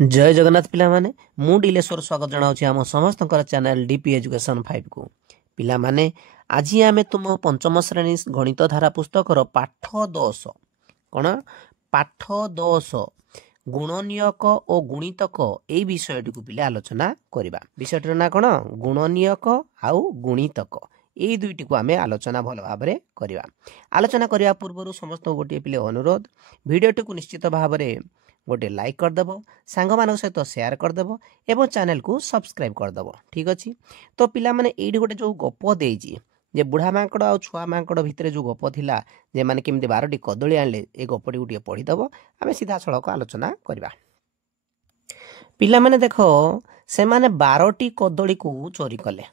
जय जगन्नाथ पिला माने मु डिलेश्वर स्वागत जनाऊँ आम समस्त चैनल डीपी एजुकेशन 5 को पिला माने आज आमे तुम पंचम श्रेणी गणित धारा पुस्तक पाठ 10 कौन पाठ 10 गुणनियक और गुणितक यही विषय को पिला आलोचना करवा विषय ना कौन गुणनियक आउ गुणितक यही दुईटी को आमे आलोचना भल भाव में करवा आलोचना करने पूर्व समस्त गोटे पिले अनुरोध भिडियोटी को निश्चित भाव में गोटे लाइक करदेव सांग मान सहित शेयर करदेव एवं चैनल को सब्सक्राइब करदेव ठीक अच्छे। तो पिला माने ये गोटे जो गप देजी जे बुढ़ा मांकड़ आ छुआ मांकड़ भितर जो गप थिला जे माने केमती 12टी कदली आनले ए गपटी गोटे पढ़ीदेव आम सीधा सड़क आलोचना करवा। पिला माने देख से माने 12टी कदली को चोरी कले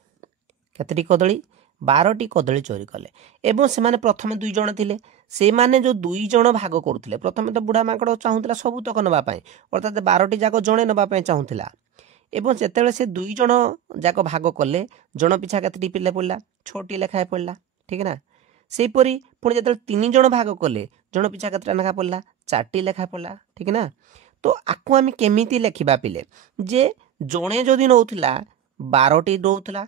केतटी कदली 12टी कदली चोरी कले एवं से माने प्रथमे 2 जण थिले से माने जो 2 जण भाग करुले प्रथमे तो बुढ़ा मांकड़ चाहूला सब तक नापी अर्थात 12टी जाक जड़े नापी चाहूला एवं जिते से 2 जण जाक भाग कले जन पिछा केतटी पिले पड़ा 6टी लेखाएं पड़ा ठीक ना सेपरी पुणी जो 3 जण भाग कले जन पिछा केतटा लेखा पड़ा 4टी लेखा पड़ा ठीक ना। तो आपको आम केमी लेखा पिले जे जड़े जदि नौला 12टी नौला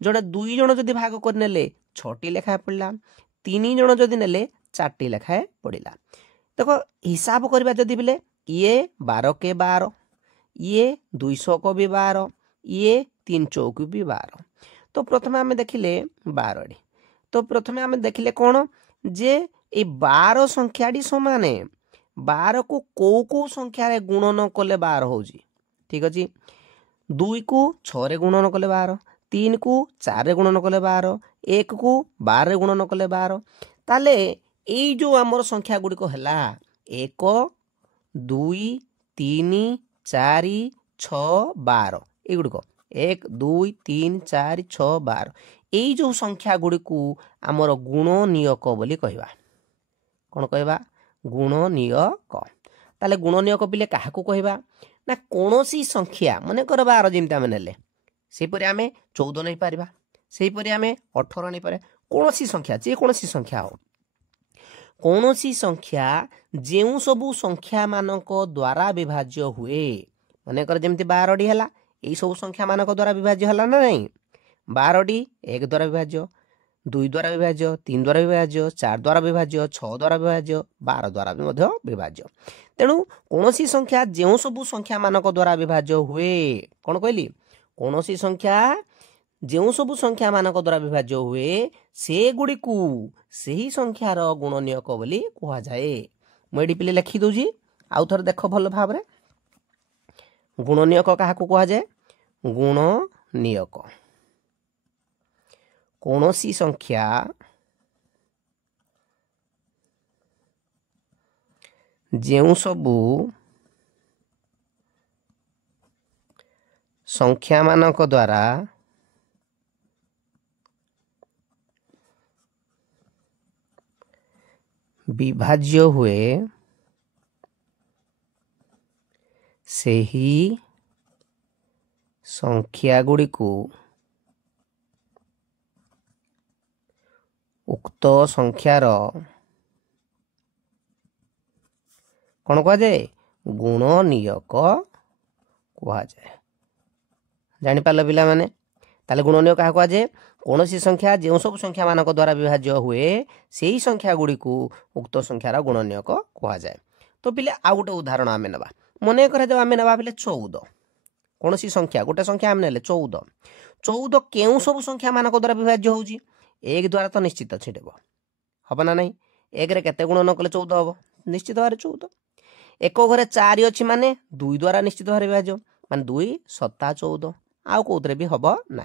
जड़े 2 जण जदि भाग करने 6टी लेखा पड़ा 3 जण जदि ने 4टी लेखाएं पड़ा। देखो हिसाब करवा जदि बिले ये 12 के 12 ये 200 को भी 12 ये 3 चौक भी 12 तो प्रथमे आम देखिले 12 तो प्रथमे आम देखिले कौन जे ये 12 संख्याटी समान 12 को कौ संख्यार गुणन कले 12 हो ठीक अच्छे 2 को 6 गुणन कले 12 3 को 4 गुणन कले 12 1 को 12 गुणन कले 12 ताले ये जो आमर संख्या गुड़िक है 1 2 3 4 6 12 युड़क 1 2 3 4 6 12 यही जो संख्या गुड़िक आमर गुणनियक बोली कहवा कौन कहवा गुणनियक ताले गुणनियक पिले क्या कहवा ना कौन सी संख्या मन कर 12 जमी आम ने सेपरी आम 14 नहीं पार सेपरी आम 18 नहीं पारे कौन सी संख्या जेकोसी संख्या हो कौन सी संख्या जो सबू संख्या मानक द्वारा विभाज्य हुए मनकर जमी 12टी है यही सब संख्या मानक द्वारा विभाज्य है ना नहीं 12टी 1 द्वारा विभाज्य 2 द्वारा विभाज्य 3 द्वारा विभाज्य 4 द्वारा विभाज्य 6 द्वारा विभाज्य 12 द्वारा भी विभाज्य तेणु कौन सी संख्या जो सबू संख्या मानक द्वारा विभाज्य हुए कौन कहली कौन सी संख्या जो सबू संख्या मानक द्वारा विभाज्य हुए से गुड़ी को सही संख्यार गुणनियक बोली कह जाए मुझे पिले लिखी दूजी आउ थर देख भल भाव में गुणनियक क्या कह जाए गुणनियक कौन सी संख्या जो सबू संख्या मानक द्वारा विभाज्य हुए से ही संख्या गुड़ी को उक्त संख्यार कौन कह जाए गुणनियक कह जाए जापार पिला माने ताले गुणनियक क्या कह जाए कौन सी संख्या जो सब संख्या मानक द्वारा विभाज्य हुए से ही संख्या गुड़ी को उक्त संख्यार गुणनियक कह जाए। तो पिले आउ गोटे उदाहरण आम ना मन कर आम ना पिले 14 कौन सी संख्या गोटे संख्या आम ने 14 केउ सब संख्या मानक द्वारा विभाज्य हो 1 द्वारा तो निश्चित छिड़ब हम ना नहीं 1 रे केते गुणन कले 14 हम निश्चित भाव 14 एक घरे 4 अच्छी माने 2 द्वारा निश्चित भाव विभाज्य मान 2 7 14 आउ कौन भी हम ना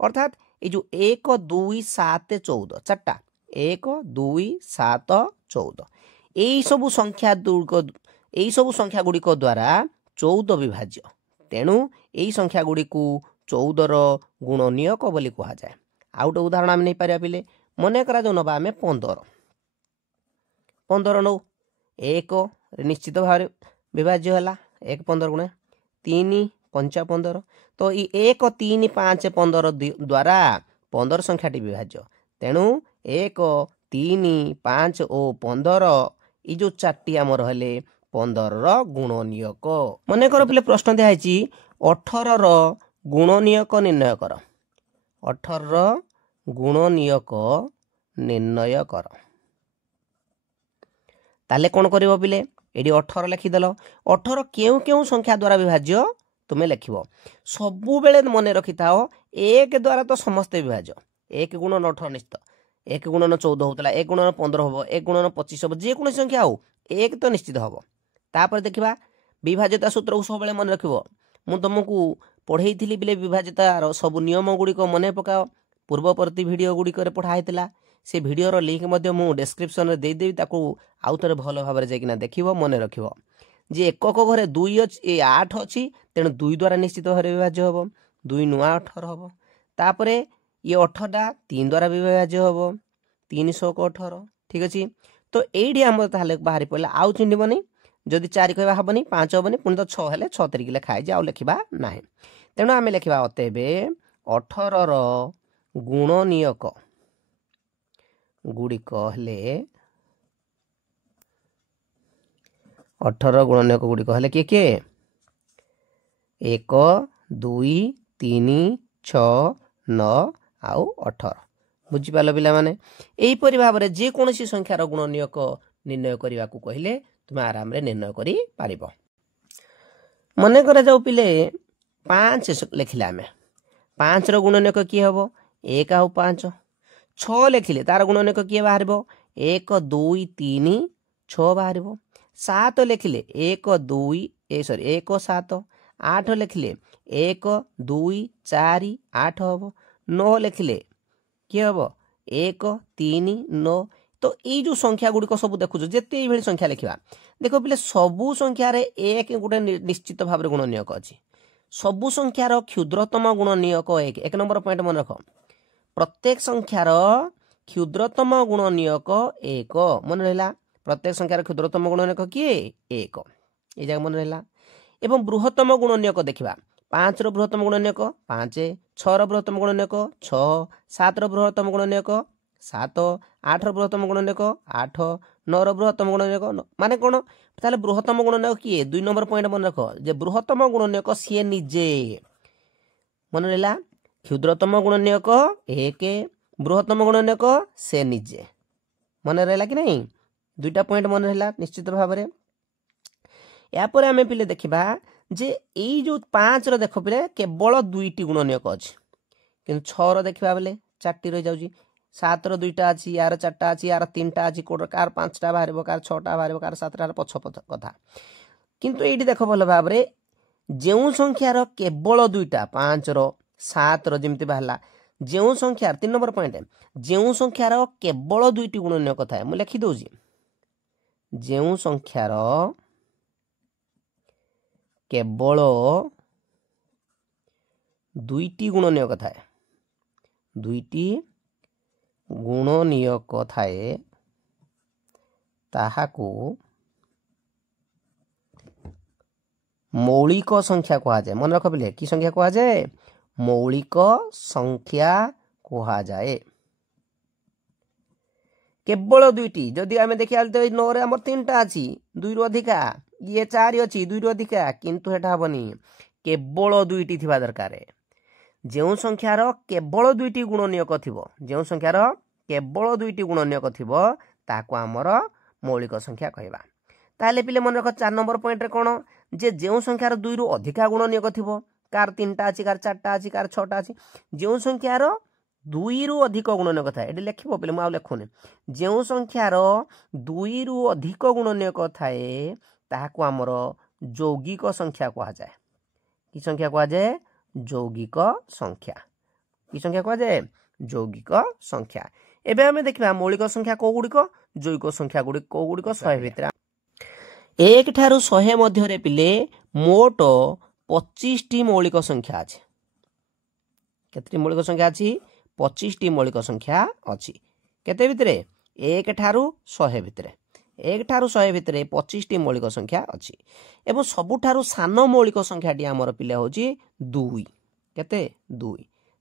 अर्थात ये जो 1 2 7 14 चार्टा 1 2 7 14 यही सबू संख्या यही सबू संख्या गुड़िक द्वारा 14 विभाज्य तेणु यही संख्या गुड़ी को 14 गुणनियक बोली कह जाए। आउ गोटे उदाहरण आम नहीं पारिया पिले मन करा जो नवा आम 15 नौ 1 निश्चित भाव विभाज्य है 1 15 गुणे 3 5 15 तो ये 1 3 5 15 द्वारा 15 संख्याटी विभाज्य तेणु 1 3 5 और 15 ये जो 4टी आमर हेले 15 गुणनीयक मनेकर पिले प्रश्न दिखाई 18 गुणनीयक निर्णय कर 18 गुणनीयक निर्णय कर ताले कौन कर पिले ये 18 लिखिदेल 18 केउ केउ संख्या द्वारा विभाज्य तुम्हें लिख सबु बेले मन रखि था 1 द्वारा तो समस्ते विभाज्य 1 गुणन 18 निश्चित 1 गुणन 14 होता 1 गुणन 15 हम 1 गुणन 25 हम जेको संख्या हो 1 तो निश्चित हम तापर देखा विभाज्यता सूत्र को सब मन रख मु तुमको पढ़ई थी बिले विभाज्यतार सब नियम गुड़िक मन पकाओ पूर्ववर्ती भिडियो गुड़िक पढ़ाई से भिडियोर लिंक मु डिस्क्रिप्शन में देदेवी ताकू आउ थे भल भाव जाइना देख मन रख जे एकक घरे 2 अच्छी 8 अच्छी तेणु 2 द्वारा निश्चित भाव विभाज्य हम 2 नुआ 18 हम तापर ये 18टा 3 द्वारा विभाज्य हम 318 ठीक अच्छे तो ये आम बाहरी पड़ा आउ चिंबनी जदि 4 कह हेनी 5 हेनी पुणी तो 6 हेल्ले 6 तारिख लिखाई आउ लिखा ना तेणु आम लिखा अतएव 18 गुणनीयक गुड़िक हेले 18 गुणनीयक गुड़िक हेले किए किए 1 2 3 6 9 आउ 18 बुझिपाल पिला माने एहीपरि भाव में जेकोसी संख्यार गुणनीयक निर्णय करने को कहले तुम आराम रे निर्णय करि पारिबो मन करा जाऊ पिले 5 लिखिले आमे 5 रो गुणनीयक किए हबो 1 आउ 5 6 लिखिले तार गुणनीयक किए बाहर 1 2 3 6 बाहर 7 लिखिले 1 2 1 7 8 लिखिले 1 2 4 8 हम 9 लिखिले किए हम 1 3 9 तो ये जो संख्या गुड़िक सब देखु जिते ये संख्या लिखा देख पे सबू संख्यार एक गोटे निश्चित भाव में गुणनीयक अच्छी सबू संख्यार क्षुद्रतम गुणनीयक 1 नंबर पॉइंट मन रख प्रत्येक संख्यार क्षुद्रतम गुणनीयक 1 मन रहा प्रत्येक संख्यार क्षुद्रतम गुणनीयक किए 1 ये जगह मन रहा एवं बृहत्तम गुणनीयक देखा 5 रो बृहत्तम गुणनीयक 5 6 रो बृहत्तम गुणनीयक 6 7 रो बृहत्तम गुणनीयक 7 8 रो बृहत्तम गुणनीयक 8 9 रो बृहत्तम गुणनीयक माने कौन ताले बृहत्तम गुणनीयक किए 2 नंबर पॉइंट मन रख जे बृहत्तम गुणनीयक सी निजे मन रहा क्षुद्रतम गुणनीयक 1 बृहत्तम गुणनीयक से निजे मन रहा कि नहीं 2टा पॉइंट मन रहा निश्चित भाव में यापर आम पे देखा जे यही जो 5 रो देख पे केवल 2टी गुणनीयक अच्छी कि 6 रो देखा बेले 4टी रही जाऊँगी 7 रो 2टा अच्छी यार 4टा अच्छी यार 3टा अच्छी कोड कार 5टा बाहर कार 6टा बाहर कार 7टा पछ कथा किंतु ये देख भल भाव में जो संख्यार केवल 2टा 5 रो 7 रो जमी बाहर जो संख्यार 3 नंबर पॉइंट जो संख्यार केवल 2टी गुणनीयक थाए मुझे लिखिदे जो संख्यार केवल 2टी गुणनीयक थाए 2टी गुणनीयक थाए ताहाकू मौलिक संख्या कहा जाए मन रख पिले कि संख्या कहा जाए मौलिक संख्या कहा जाए केवल 2टी जदि आम देखा 9 रे आम 3टा अच्छी 2 रु अधिका ये 4 अच्छी 2 रु अधिका किंतु हेटा हेबनी केवल 2टी थिबा दरकार जो संख्यार केवल 2टी गुणनीयक थिबो जो संख्यार केवल 2टी गुणनीयक थिबो ताको आमर मौलिक संख्या कहबा ताले पिले मन रख 4 नंबर पॉइंट रे कोन जे जो संख्यार 2 रु अधिका गुणनीयक थिबो कार 3टा अच्छी कार 4टा अच्छी कार 6टा अच्छी जो संख्यार 2 रु अधिक गुणनीयक थाए ये लिखिबो पिले मु लिखुनी जो संख्यार 2 रु अधिक गुणनीयक थाए ताहाको आमर यौगिक संख्या कहा जाए कि संख्या कहा जाए यौगिक संख्या कि संख्या कहा जाए यौगिक संख्या एबे हमें देखा मौलिक संख्या को गुड़िक यौगिक संख्या गुड़िक को गुड़िक 100 भितर 1 ठारू 100 मध्य पिले मोट 25टी मौलिक संख्या अच्छी केतटी मौलिक संख्या अच्छी 25टी मौलिक संख्या अच्छी केते भितर 1 ठारू 100 भितर 1 ठारू 100 भितर 25टी मौलिक संख्या अच्छी एवं सबुठारू सान मौलिक संख्याटी आमर पिले होची 2 केते 2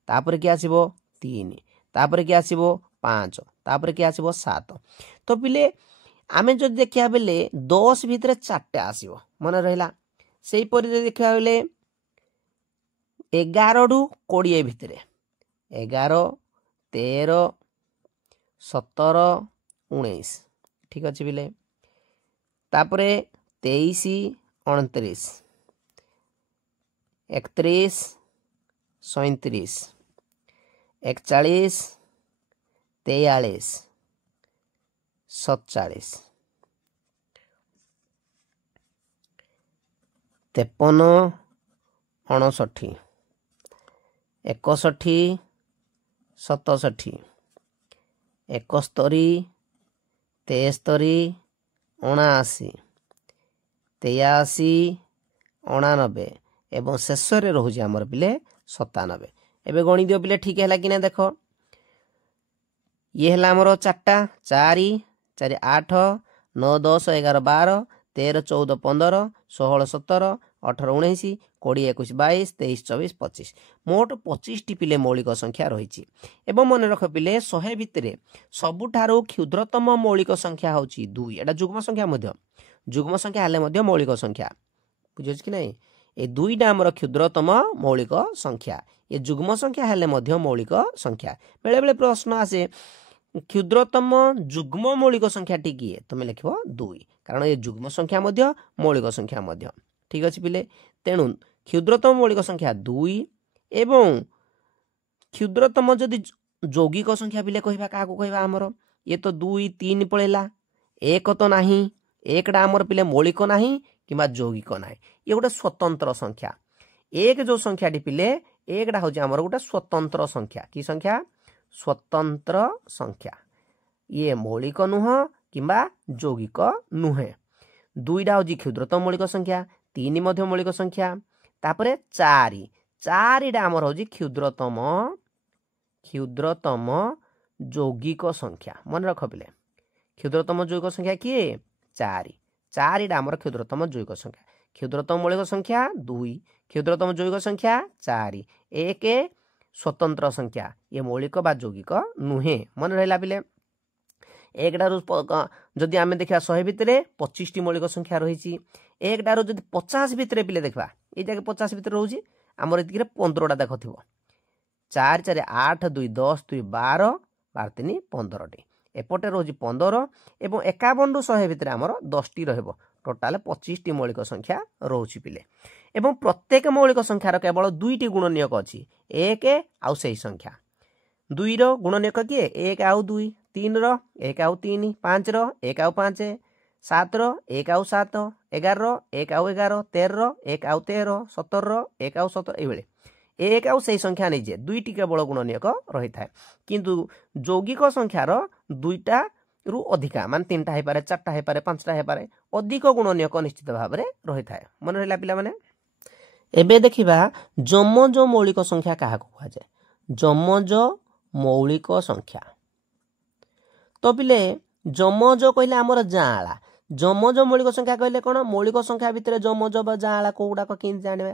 तापर कि आसीबो 3 तापर कि आसीबो 5 तापर कि आसीबो 7 तो पिले आमे जो देखिया बेले 10 भितर 4टा आसीबो मन रहिला सेहीपरि देखिया बेले 11 रु 20 भितर 11 13 17 19 ठीक अच्छे बिले तापरे 23 29 31 37 41 43 47 53 59 61 67 71 73 79 83 99 एवं शेष रोचे आमर पिले 97 एवं गणि दियो पिले ठीक है कि ना देख ये है आमर 4टा 4 4 8 9 10 11 12 13 14 15 16 17 18 19 20 21 22 23 24 25 मोट 25 टी पिले मौलिक संख्या रही एवं मन रख पिले 100 भितर सबुठारु क्षुद्रतम मौलिक संख्या हूँ 2 एटा जुग्म संख्या जुग्म संख्या हेल्ले मौलिक संख्या बुझे कि नहीं ये दुईटा आमर क्षुद्रतम मौलिक संख्या ये जुग्म संख्या हेल्ले मौलिक संख्या बेले बेले प्रश्न आसे क्षुद्रतम जुग्म मौलिक संख्या टी किए तुम लिख 2 कारण ये जुग्म संख्या मौलिक संख्या ठीक अच्छे पिले तेणु क्षुद्रतम मौलिक संख्या 2 एवं क्षुद्रतम जदि यौगिक संख्या पिले कहवा क्या कहवा आमर ये तो 2 3 पड़ेगा एक तो नहीं एकटा आमर पिले मौलिक नहीं कि यौगिक ना ये गोटे स्वतंत्र संख्या एक जो संख्या पिले एकटा हूँ आमर गोटे स्वतंत्र संख्या कि संख्या स्वतंत्र संख्या ये मौलिक नुह कि यौगिक नुहे 2टा हूँ क्षुद्रतम मौलिक संख्या 3 मौलिक संख्या तापरे 4टा आमर हूँ क्षुद्रतम यौगिक संख्या मन रख पिले क्षुद्रतम यौगिक संख्या किए 4टा आमर क्षुद्रतम यौगिक संख्या क्षुद्रतम मौलिक संख्या 2 क्षुद्रतम यौगिक संख्या 4 एक स्वतंत्र संख्या ये मौलिक बा यौगिक नुहे मन रहा पिले एकटारू जदि आम देखा 100 भितर 25 टी मौलिक संख्या रही एकटारू जदि 50 भितर पिले देखा ये जगह 50 भितर रोचे आमर ये 15टा देख थो 4 4 8 2 10 2 12 12 3 15 टी एपटे रोचे 15 एवं 51 रु 100 भितर आमर 10 टी रहिबो टोटाल 25 टी मौलिक संख्या रोचे पिले एवं प्रत्येक मौलिक संख्यार केवल 2टी गुणनीयक अच्छी एक आउ से संख्या 2 रो गुणनीयक किए 1 आउ 2 3 रो 1 आउ 3 5 रो 1 आउ 5 7 रो 1 आउ 7 11 रो 1 आउ 11 13 रो 1 आउ 13 17 रो 1 आउ 17 ये एक आउ से संख्या नहीं जे 2टी केवल गुणनीयक रही था किंतु यौगिक संख्यार 2टा रु अधिका मान 3टा हो पारे 4टा हो पारे 5टा हो पारे अधिक गुणनीयक निश्चित भाव में रही था मन रहा पिला माने एबे देखिबा जमज मौलिक संख्या क्या कह जाए जमज मौलिक संख्या तो पिले जमज कहले आमर जाँला जमज मौलिक संख्या कहले कौन मौलिक संख्या भितर जमज बा जाँला कौटाक कि जाने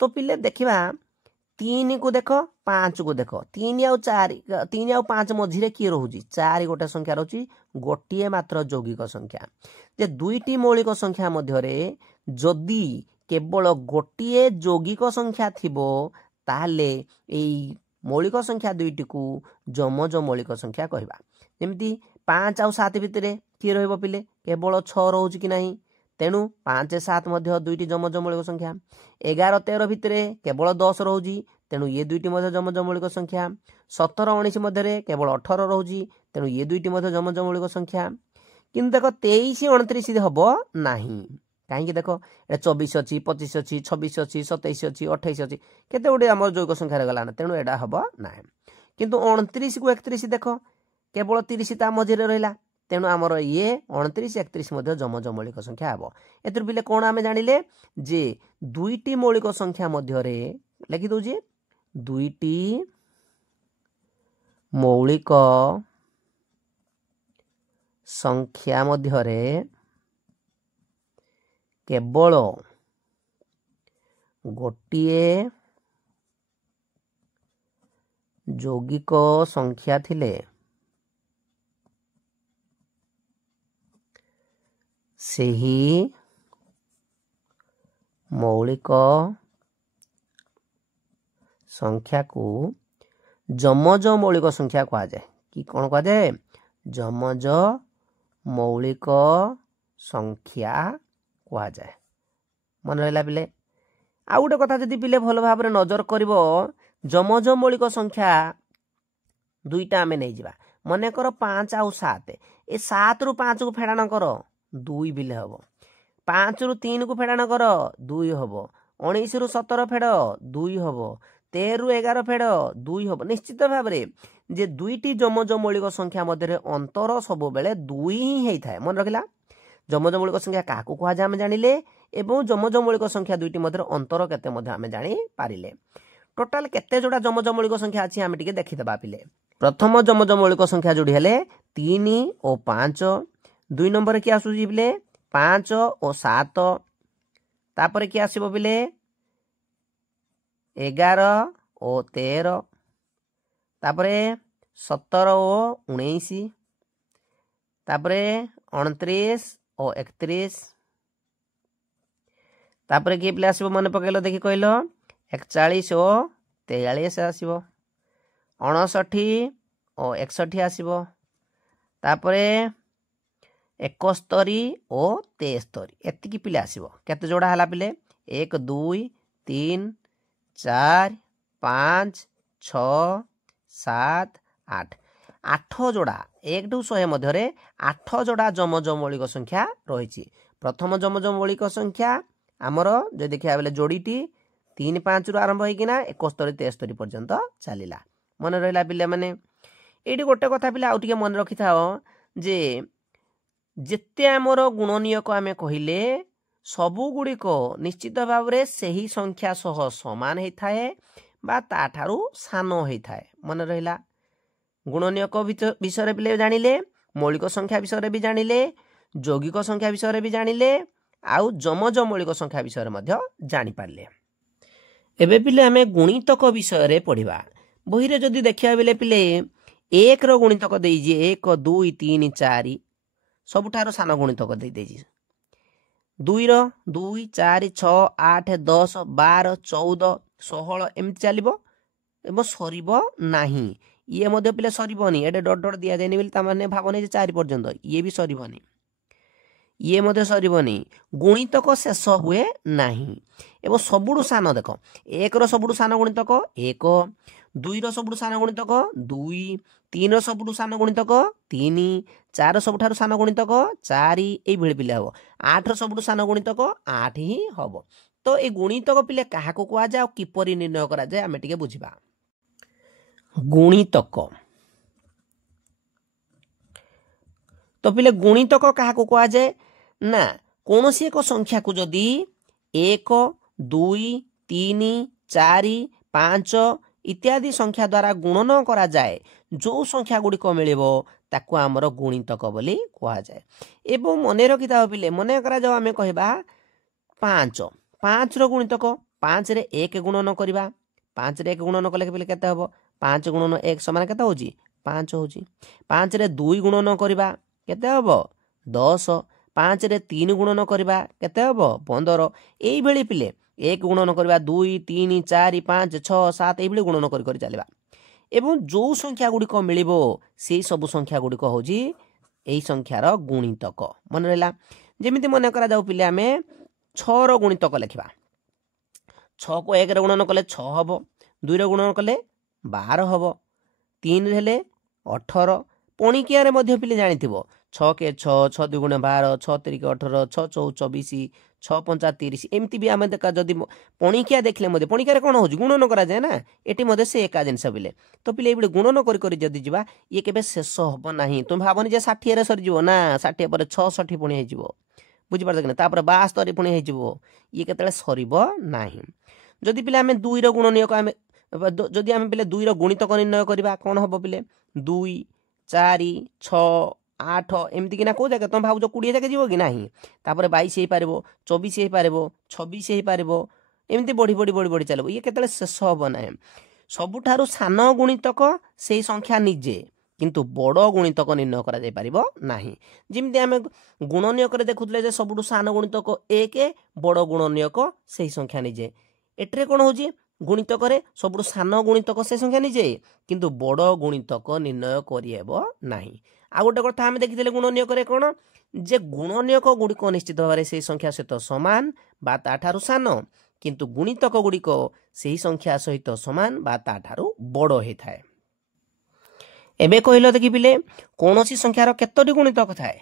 तो पिले देखिबा 3 को देख 5 को देख 3 आउ 4 3 आउ 5 मझिरे किए रोची 4 गोटे संख्या रोची गोटे मात्र यौगिक संख्या जे 2टी मौलिक संख्या मध्यरे जदि केवल गोटे यौगिक संख्या थिबो ताले एई मौलिक संख्या 2टी को जमज मौलिक संख्या कहबा जेमती 5 आउ 7 भितर किए रहिबो पिले केवल 6 रोची कि नहीं तेणु 5 7 मध्य 2टी जमज मौलिक संख्या 11 13 भितर केवल 10 रोची तेणु ये 2टी मध्य जमज मौलिक संख्या 17 19 मध्य केवल 18 रोची तेणु ये 2टी मध्य जमज मौलिक संख्या किंतु देख 23 29 हबो नाही कहीं देख 24 अच्छी 25 अच्छी 26 अच्छी 27 अच्छी 28 अच्छी केते गुटे आम यौगिक संख्या गला ना तेणु एटा हम ना किंतु 29 को 31 देख केवल 30 ता मझे रहा तेणु आमर ये 29 31 मध्य जमज मौलिक संख्या हम एथुर पिले कौन आम जानिले जे 2टी मौलिक संख्या मध्य लिखि दउजे 2टी मौलिक संख्या मध्य केवल गोटे यौगिक संख्या थिले ସେହି ମୌଳିକ ସଂଖ୍ୟାକୁ ଯମଜ ମୌଳିକ ସଂଖ୍ୟା କୁହାଯାଏ। କି କ'ଣ କୁହାଯାଏ? ଯମଜ ମୌଳିକ ସଂଖ୍ୟା କୁହାଯାଏ। ମନେ ରହିଲା ପିଲେ? ଆଉ ଗୋଟେ କଥା ଯଦି ପିଲେ ଭଲ ଭାବରେ ନଜର କରିବ, ଯମଜ ମୌଳିକ ସଂଖ୍ୟା ଦୁଇଟା ଆମେ ନେଇଯିବା। ମନେକର 5 ଆଉ 7, ଏ 7ରୁ 5କୁ ଫେଡ଼ାଣ କର 2 ବିଲେ ହେବ। 5ରୁ 3କୁ ଫେଡ଼ାଣ କର 2 ହେବ। 19ରୁ 17 ଫେଡ଼ 2 ହେବ। 13ରୁ 11 ଫେଡ଼ 2 ହେବ। ନିଶ୍ଚିତ ଭାବରେ ଯେ ଦୁଇଟି ଯମଜ ମୌଳିକ ସଂଖ୍ୟା ମଧ୍ୟରେ ଅନ୍ତର ସବୁବେଳେ 2 ହିଁ ହେଇଥାଏ। ମନେ ରଖିଲା? ଯମଜ ମୌଳିକ ସଂଖ୍ୟା କାହାକୁ କୁହାଯାଏ ଆମେ ଜାଣିଲେ, ଏବଂ ଯମଜ ମୌଳିକ ସଂଖ୍ୟା ଦୁଇଟି ମଧ୍ୟରେ ଅନ୍ତର କେତେ ମଧ୍ୟ ଆମେ ଜାଣିପାରିଲେ। ଟୋଟାଲ କେତେ ଯୋଡ଼ା ଯମଜ ମୌଳିକ ସଂଖ୍ୟା ଅଛି ଆମେ ଟିକେ ଦେଖିଦେବା ପିଲେ। ପ୍ରଥମ ଯମଜ ମୌଳିକ ସଂଖ୍ୟା ଯୋଡ଼ି ହେଲେ 3 ଓ 5। 2 ନମ୍ବର କିଏ ଆସୁଛି ପିଲେ? 5 ଓ 7। ତାପରେ କିଏ ଆସିବ ପିଲେ? 11 ଓ 13। ତାପରେ 17 ଓ 19। ତାପରେ 29 ଓ 31। ତାପରେ କିଏ ପିଲା ଆସିବ ମନେ ପକେଇଲ ଦେଖି କହିଲ? 41 ଓ 43 ଆସିବ। 59 ଓ 61 ଆସିବ। ତାପରେ 71 ଓ 73। ଏତିକି ପିଲା ଆସିବ। କେତେ ଯୋଡ଼ା ହେଲା ପିଲେ? 1 2 3 4 5 6 7 8। 8 ଯୋଡ଼ା 1 ଠୁ 100 ମଧ୍ୟରେ 8 ଯୋଡ଼ା ଯମଜ ମୌଳିକ ସଂଖ୍ୟା ରହିଛି। ପ୍ରଥମ ଯମଜ ମୌଳିକ ସଂଖ୍ୟା ଆମର ଯଦି ଦେଖିବା ବେଲେ ଯୋଡ଼ିଟି 3 5ରୁ ଆରମ୍ଭ ହେଇକିନା 71 73 ପର୍ଯ୍ୟନ୍ତ ଚାଲିଲା। ମନେ ରହିଲା ପିଲାମାନେ? ଏଇଠି ଗୋଟେ କଥା ପିଲା ଆଉ ଟିକେ ମନେ ରଖିଥାଅ ଯେ ଯେତେ ଆମର ଗୁଣନୀୟକ ଆମେ କହିଲେ ସବୁଗୁଡ଼ିକ ନିଶ୍ଚିତ ଭାବରେ ସେହି ସଂଖ୍ୟା ସହ ସମାନ ହେଇଥାଏ ବା ତାଠାରୁ ସାନ ହେଇଥାଏ। ମନେ ରହିଲା? ଗୁଣନୀୟକ ବିଷୟରେ ପିଲେ ଜାଣିଲେ, ମୌଳିକ ସଂଖ୍ୟା ବିଷୟରେ ବି ଜାଣିଲେ, ଯୌଗିକ ସଂଖ୍ୟା ବିଷୟରେ ବି ଜାଣିଲେ, ଆଉ ଯମଜ ମୌଳିକ ସଂଖ୍ୟା ବିଷୟରେ ମଧ୍ୟ ଜାଣିପାରିଲେ। ଏବେ ପିଲେ ଆମେ ଗୁଣିତକ ବିଷୟରେ ପଢ଼ିବା। ବହିରେ ଯଦି ଦେଖିବା ବେଲେ ପିଲେ 1ର ଗୁଣିତକ ଦେଇଛି 1 2 3 4 ସବୁଠାରୁ ସାନ ଗୁଣିତକ ଦେଇଦେଇଛି। 2ର 2 4 6 8 10 12 14 16 ଏମିତି ଚାଲିବ ଏବଂ ସରିବ ନାହିଁ। ଇଏ ମଧ୍ୟ ପିଲେ ସରିବନି। ଏଟେ ଡଟ୍ ଡଟ୍ ଦିଆଯାଇନି ବୋଲି ତାମାନେ ଭାବନି ଯେ 4 ପର୍ଯ୍ୟନ୍ତ। ଇଏ ବି ସରିବନି, ଇଏ ମଧ୍ୟ ସରିବନି। ଗୁଣିତକ ଶେଷ ହୁଏ ନାହିଁ। ଏବଂ ସବୁଠୁ ସାନ ଦେଖ, 1ର ସବୁଠୁ ସାନ ଗୁଣିତକ 1, 2ର ସବୁଠୁ ସାନ ଗୁଣିତକ 2, 3ର ସବୁଠୁ ସାନ ଗୁଣିତକ 3, 4ର ସବୁଠାରୁ ସାନ ଗୁଣିତକ 4, ଏଇଭଳି ପିଲେ ହେବ। 8ର ସବୁଠୁ ସାନ ଗୁଣିତକ 8 ହିଁ ହେବ। ତ এই ଗୁଣିତକ ପିଲେ କାହାକୁ କୁହାଯାଏ ଆଉ କିପରି ନିର୍ଣ୍ଣୟ କରାଯାଏ ଆମେ ଟିକେ ବୁଝିବା। ଗୁଣିତକ ତ ପିଲେ ଗୁଣିତକ କାହାକୁ କୁହାଯାଏ ନା କୌଣସି ଏକ ସଂଖ୍ୟାକୁ ଯଦି 1 2 3 4 5 ଇତ୍ୟାଦି ସଂଖ୍ୟା ଦ୍ୱାରା ଗୁଣନ କରାଯାଏ, ଯେଉଁ ସଂଖ୍ୟା ଗୁଡ଼ିକ ମିଳିବ ତାକୁ ଆମର ଗୁଣିତକ ବୋଲି କୁହାଯାଏ। ଏବଂ ମନେ ରଖିଥାଅ ପିଲେ, ମନେ କରାଯାଉ ଆମେ କହିବା 5, 5ର ଗୁଣିତକ 5ରେ 1 ଗୁଣନ କରିବା। 5ରେ 1 ଗୁଣନ କଲେ ପିଲେ କେତେ ହେବ? 5 ଗୁଣନ 1 ସମାନ କେତେ ହେଉଛି? 5 ହେଉଛି। 5ରେ 2 ଗୁଣନ କରିବା କେତେ ହେବ? 10। 5ରେ 3 ଗୁଣନ କରିବା କେତେ ହେବ? 15। এইଭଳି ପିଲେ 1 ଗୁଣନ କରିବା 2 3 4 5 6 7 এইଭଳି ଗୁଣନ କରି କରି ଚାଲିବା। ଏବଂ ଯେଉଁ ସଂଖ୍ୟା ଗୁଡ଼ିକ ମିଳିବ ସେଇ ସବୁ ସଂଖ୍ୟା ଗୁଡ଼ିକ ହେଉଛି এই ସଂଖ୍ୟାର ଗୁଣିତକ। ମନେ ରହିଲା? ଯେମିତି ମନେ କରାଯାଉ ପିଲେ ଆମେ 6ର ଗୁଣିତକ ଲେଖିବା। 6କୁ 1ରେ ଗୁଣନ କଲେ 6 ହେବ। 2ରେ ଗୁଣନ କଲେ 12 ହେବ। 3ରେ ହେଲେ 18। ପଣିକିଆରେ ମଧ୍ୟ ପିଲେ ଜାଣିଥିବ 6 କେ 6, 6 2 ଗୁଣେ 12, 6 3 18, 6 4 24, 6 5 30 ଏମିତି ବି ଆମେ ଯଦି ପଣିକିଆ ଦେଖିଲେ ମଧ୍ୟ ପଣିକିଆରେ କ'ଣ ହେଉଛି? ଗୁଣନ କରାଯାଏ ନା। ଏଠି ମଧ୍ୟ ସେ ଏକା ଜିନିଷ ପିଲେ। ତ ପିଲେ ଏଇଭଳି ଗୁଣନ କରି କରି ଯଦି ଯିବା ଇଏ କେବେ ଶେଷ ହେବ ନାହିଁ। ତୁମେ ଭାବନି ଯେ 60ରେ ସରିଯିବ ନା, 60 ପରେ 66 ପୁଣି ହେଇଯିବ। ବୁଝିପାରୁଛ କି ନା? ତାପରେ 72 ପୁଣି ହେଇଯିବ। ଇଏ କେତେବେଳେ ସରିବ ନାହିଁ। ଯଦି ପିଲେ ଆମେ 2ର ଗୁଣନୀୟକ ଆମେ ଯଦି ଆମେ ପିଲେ 2ର ଗୁଣିତକ ନିର୍ଣ୍ଣୟ କରିବା କ'ଣ ହେବ ପିଲେ? 2 4 6 8 ଏମିତି କିନା କେଉଁ ଜାଗା ତୁମେ ଭାବୁଛ 20 ଜାଗା ଯିବ କି ନାହିଁ? ତାପରେ 22 ହେଇପାରିବ, 24 ହେଇପାରିବ, 26 ହେଇପାରିବ, ଏମିତି ବଢ଼ି ବଢ଼ି ବଢ଼ି ବଢ଼ି ଚାଲିବ। ଇଏ କେତେବେଳେ ଶେଷ ହେବ ନାହିଁ। ସବୁଠାରୁ ସାନ ଗୁଣିତକ ସେଇ ସଂଖ୍ୟା ନିଜେ। किंतु बड़ गुणितक निर्णय करा जाय परिबो नाही। जिमती आमे गुणनीयक देखुले जे सबुठु सान गुणितक 1 बड़ गुणनीयक सही संख्या निजे। एटरे कोन होजी गुणितक सबुठु सान गुणितक से संख्या निजे किंतु बड़ गुणितक निर्णय करिहेबो नाही। आ गोटे कथा आमे देखिथिले गुणनीयक कोन जे गुणनीयक गुड़िक निश्चित भाव से संख्या सहित सामान बा ताठारु सान किंतु गुणितक गुड़िक से संख्या सहित सामान बा ताठारु बड़ होता है। एबे कहल देखि पिले कौन सी संख्यार केतोटी गुणितक थाए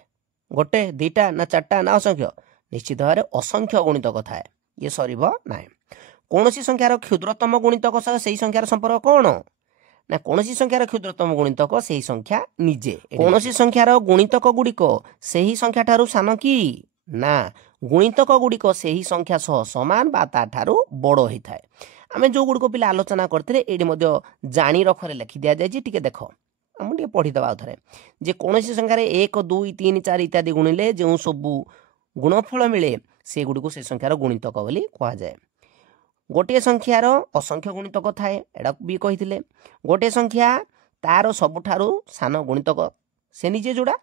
गोटे दुईटा ना चार्टा ना असंख्य निश्चित भाव असंख्य गुणितक थाए ये सरीब ना। कौन सी संख्यार क्षुद्रतम गुणितक सह से संख्यार संपर्क कौन ना कौन सी संख्यार क्षुद्रतम गुणितक से संख्या निजे। कौन सी संख्यार गुणितक गुड़िक से संख्या ठारू सान कि ना गुणितक गुड़िक से संख्या सह सामान बा ताठारू बड़ होता है। आम जो गुड़िक पिला आलोचना करते ये जाणी रखरे लिखि दि जाए टे देख मुझे पढ़ीदे थे जे कौन संख्यार 1 2 3 4 इत्यादि गुणिले जो सबू गुणफल मिले से गुड़िक से संख्यार गुणितक बोली कहुए। गोटे संख्यार असंख्य गुणितक थाए एड़ा भी कही गोटे संख्या तार सबुठारु सान गुणितक से निजे जोड़ा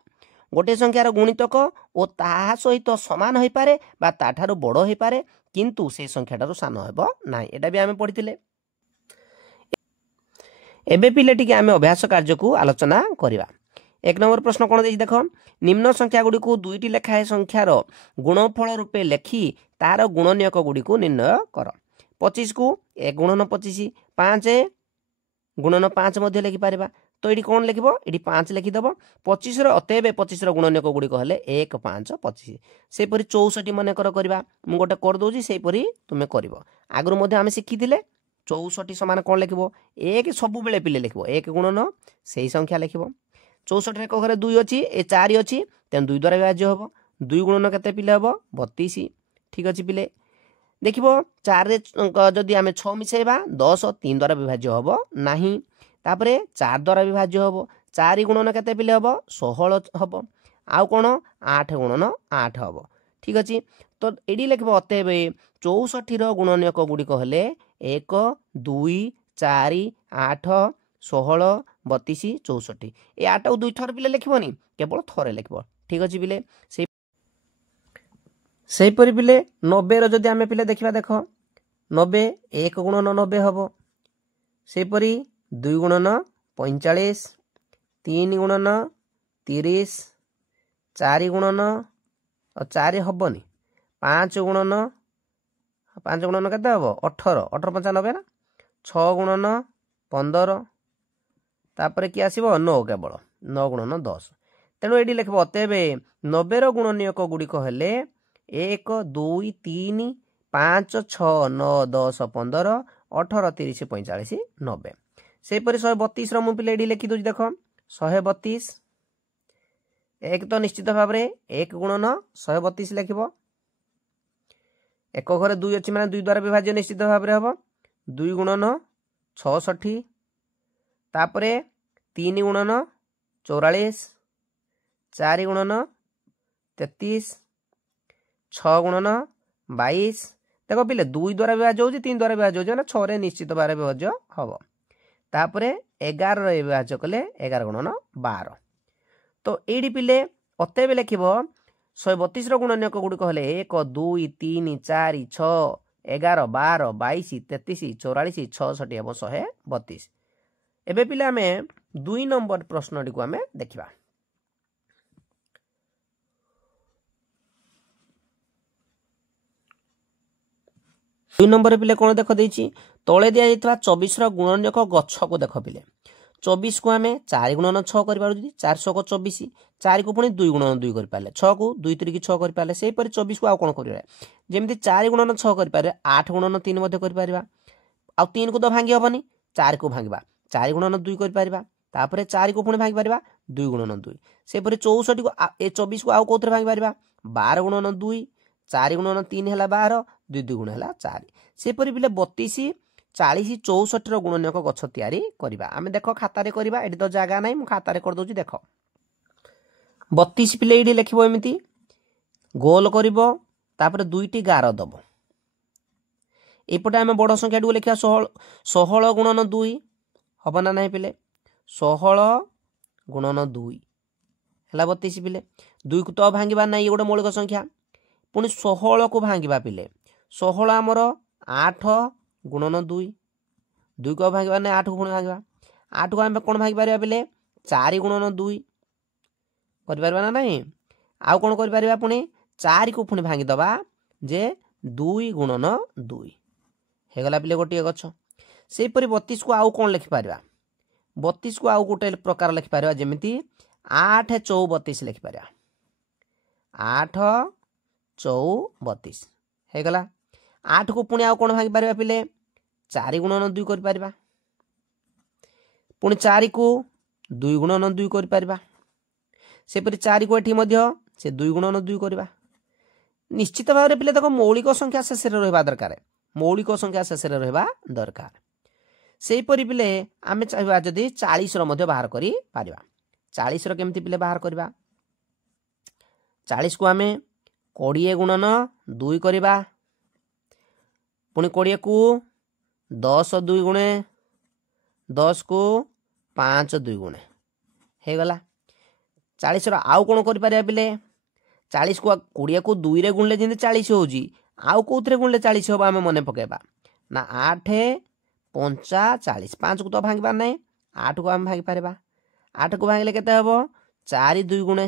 गोटे संख्यार गुणितक और ता सहित समान हो पारे बा ताठारु बड़ हो पारे किंतु से संख्या ठारु सान हेबो नाही। एटा भी आमे पढ़िथिले। एबे पिले टिके आमे अभ्यास कार्य को आलोचना करिवा। एक नंबर प्रश्न कोन देछि देखो निम्न संख्या गुडी को दुईटी लेखाए संख्यार गुणफल रूपे लेखि तार गुणनीयक गुडी को निर्णय कर। 25 को 1 गुणन 25 5 गुणन 5 मध्य लिखि पारिबा तो ये कौन लिख ये 5 लिखिदेव 25 अतएव 25 गुणनीयक गुड़िक हेले 1 5 25 सेपरी 64 मनकर करवा मुझे गोटे करदे सेपरी तुम्हें कर आगुरी आम शिखी 64 समान कौन लिख 1 सब बेले पिले लिख 1 गुणन से संख्या लिख 64 एक घरे 2 अच्छी ए 4 अच्छी तेना 2 द्वारा विभाज्य हम 2 गुणन के पिले हम 32 ठीक अच्छे पिले देख 4 जदि आम 6 मिसेबा 10 3 द्वारा विभाज्य हम ना तापरे 4 द्वारा विभाज्य हम 4 गुणन के पिले हम 16 हम आउ कौन 8 गुणन 8 हम ठीक अच्छे तो ये लिख अतएव 64 गुणनीयक गुड़िक हेले 1 2 4 8 16 32 64 ये 8 को 2 थर पिले लिखबनी केवल थरे लिख ठीक अच्छे पिले सेपरी पिले 90 जदि आम पिले देखा देख 90 1 गुणन 90 हम सेपरी 2 गुणन 45 3 गुणन 30 4 गुणन 4 हबनी 5 गुणन के हम 18 18 95 ना 6 गुणन 15 तापर कि आसो 9 केवल 9 गुणन 10 तेणु ये लिख अतएव 90 गुणनीयक गुड़िक हेले 1 2 3 5 6 9 10 15 18 30 45 90 सेपरी 132 रु पिले लिखी दूसरी देख 132 एक तो निश्चित भाव में 1 गुणन 132 लिख एक घरे 2 अच्छी मैंने 2 द्वारा विभाज्य निश्चित भाव में हम 2 गुणन 66 तापरे 3 गुणन 44 4 गुणन 33 6 गुणन 22 देखो पिले 2 द्वारा विभाज्य हो 3 द्वारा विभाज्य हो 6 रे निश्चित भाव में विभाज्य हम तापरे 11 विभाज्य कले 11 गुणन 12 तो ये पिले अतएव लिख 132 गुणनीयक गुड़िक हेले 1 2 3 4 6 11 12 22 33 44 66 हम 132 एबे पिले आमे 2 नंबर प्रश्न टी को आमे देखिबा। 2 नंबर पिले कौन देख देछि तले दिया जाइतबा 24 गुणनीयक गछ को देख पिले 24 को आम 4 गुणन 6 कर 400 को 24 4 को पुणी 2 गुणन 2 कर पारे 6 को 2 3 6 कर पारे से 24 को आउ कौन कर जमी 4 गुणन 6 कर पारे 8 गुणन 3 मध्य कर पारिबा आ 3 को तो भांगी हबनी 4 को भांगबा 4 गुणन 2 कर पारिबा तापरे 4 को पुणी भांगी पारिबा 2 गुणन 2 से 64 को ए 24 को आउ कोथरे भांगी पारिबा 12 गुणन 2 4 गुणन 3 है 12 2 2 गुण है 4 से पिले 32 40 64 गुणनीयक गछ तैयारी करबा आमे देखो खाता रे करबा एडी तो जागा नाही मु खाता रे कर दोची देखो 32 पिले एडी लिखिबो एमिति गोल करिवो तापर दुईटी गार दबो एपटे आमे बड़ संख्या डु लिखा 16 गुणन 2 हबो ना नाही पिले 16 गुणन 2 है 32 पिले 2 को तो भांगा ना ये गोटे मौलिक संख्या पुणी 16 को भांगा पिले 16 आमर 8 गुणन 2 2 को भांगा ना 8 को पुणी भांगा 8 को आम कौन भांगी पिले 4 गुणन 2 कर ना नहीं आउ कौन कर पुणी 4 को पुणी भांगीदबा जे 2 गुणन 2 होगला पिले गोटे गछ सेपरी 32 को आउ कौन लिखिपर 32 को आउ गोटे प्रकार लिखिपर जमी 8 चौ 32 लिखिपर 8 चौ 32 होगला 8 को पुणी आउ कौन भांगी पार पिले 4 गुणन 2 कर पुणी 4 को 2 गुणन 2 कर सेपरी 4 को एठी मध्य से 2 गुणन 2 करवा निश्चित भाव में पिले देखो मौलिक संख्या शेष रहा दरकार मौलिक संख्या शेष रहा दरकार से परी पिले आम चाहिए जदि 40 बाहर कर 40 केमती पिले बाहर करवा 40 को आम 20 गुणन 2 करवा पुणी 20 को 10 2 गुणे 10 को 5 2 गुणे होगला 40 आउ कौन कर पिले 40 को 20 को 2 रे गुणले जमी 40 हो आउ कौन गुणले 40 हम आम मन पकेबा ना 8 5 40 5 को तो भांगबार ना 8 को आम भांगी पार 8 को भांगले केते हबो 4 2 गुणे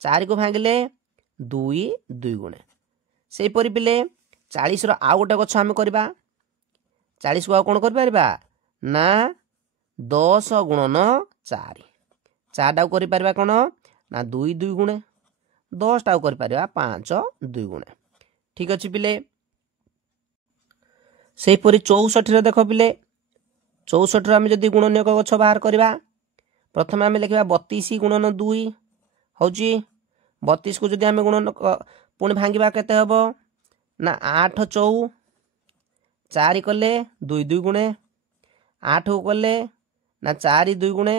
4 को भांगले 2 2 गुणे से परी पिले 40 आउ गोटे गछ आम करबा 40 को आउ कौन कर पारबा ना 10 गुणन 4 4 टाउ कर पारबा कौन ना 2 2 गुणे 10 टाउ कर पारबा 5 2 गुणे ठीक अच्छे पिले से परी 64 देख पिले 64 आम जदि गुणनीयक गछ बाहर करवा प्रथम आम लिखा 32 गुणन 2 हूँ 32 को जदि आम गुणन पुणी भांगा केते हम ना 8 चौ 4 कले 2 2 गुणे 8 को कले ना 4 2 गुणे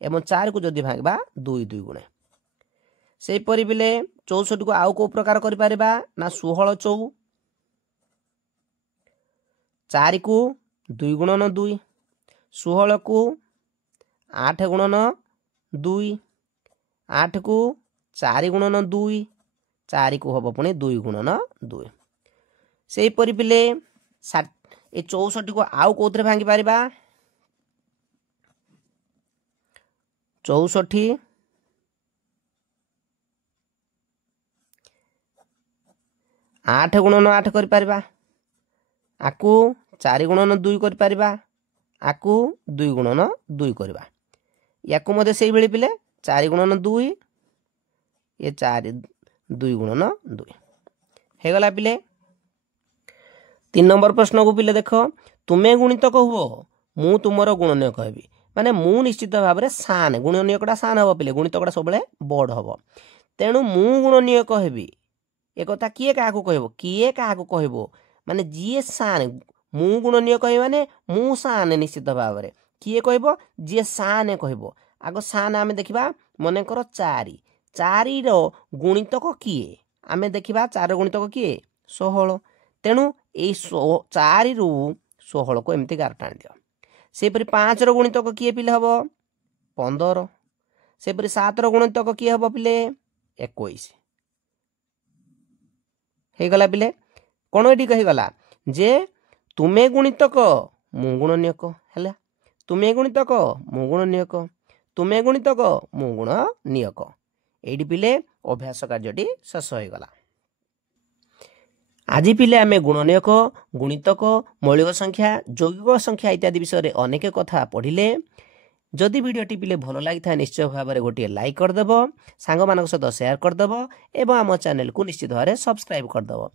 एवं 4 को जदि भांगा 2 2 गुणे से परी पिले 64 को आउ को प्रकार कर पारिबा ना 16 चौ 4 को 2 गुणन 2 16 को 8 गुणन 2 8 को 4 गुणन 2 4 को हम पुणी 2 गुणन 2 से परी पिले 64 को आउ कौन भांगी पारिबा 64 8 गुणन 8 कर पारिबा आकु 4 गुणन 2 कर पारिबा आकु 2 गुणन 2 करवा याकु मध्य से बेले पिले 4 गुणन 2 ये 4 2 गुणन 2 होगला पिले 3 नंबर प्रश्न को पिले देख तुमे गुणितक हुओ मु तुमर गुणनीय कहबी माने मु निश्चित भाव में सान गुणनीयकटा सान हम पिले गुणितकटा सब बड़ हम तेणु मु गुणनीय कहबी एक कथा किए क्या कहबो माने जीए सान मु गुणनीय कह माने मु सान निश्चित भाव में किए कहब जी सान कहब आग सान आम देखा मनकर 4 4 गुणितक किए आम देखा 4 गुणितक किए 16 तेणु ये 4 रु 16 को एमती गार टाणी दियो सेपरी 5 गुणितक किए पिले हम 15 सेपरी 7 गुणितक किए हम पिले 21 होगला पिले कौन ये कहीगला जे तुमे गुणितक मु गुणनीयक है तुमे गुणितक मु गुणनीयक तुमे गुणितक मु गुणनीयक ये पिले अभ्यास कार्यटी शेष होगला आज पिले आम गुणनीयक गुणितक मौलिक संख्या यौगिक संख्या इत्यादि विषय में अनेक कथा पढ़िले जदि वीडियोटी पिले भल लगी था निश्चय भाव में गोटे लाइक करदेव सांग मान सहित सेयार करदेव एवं आम चैनल को निश्चित भाव में सब्सक्राइब करदेव।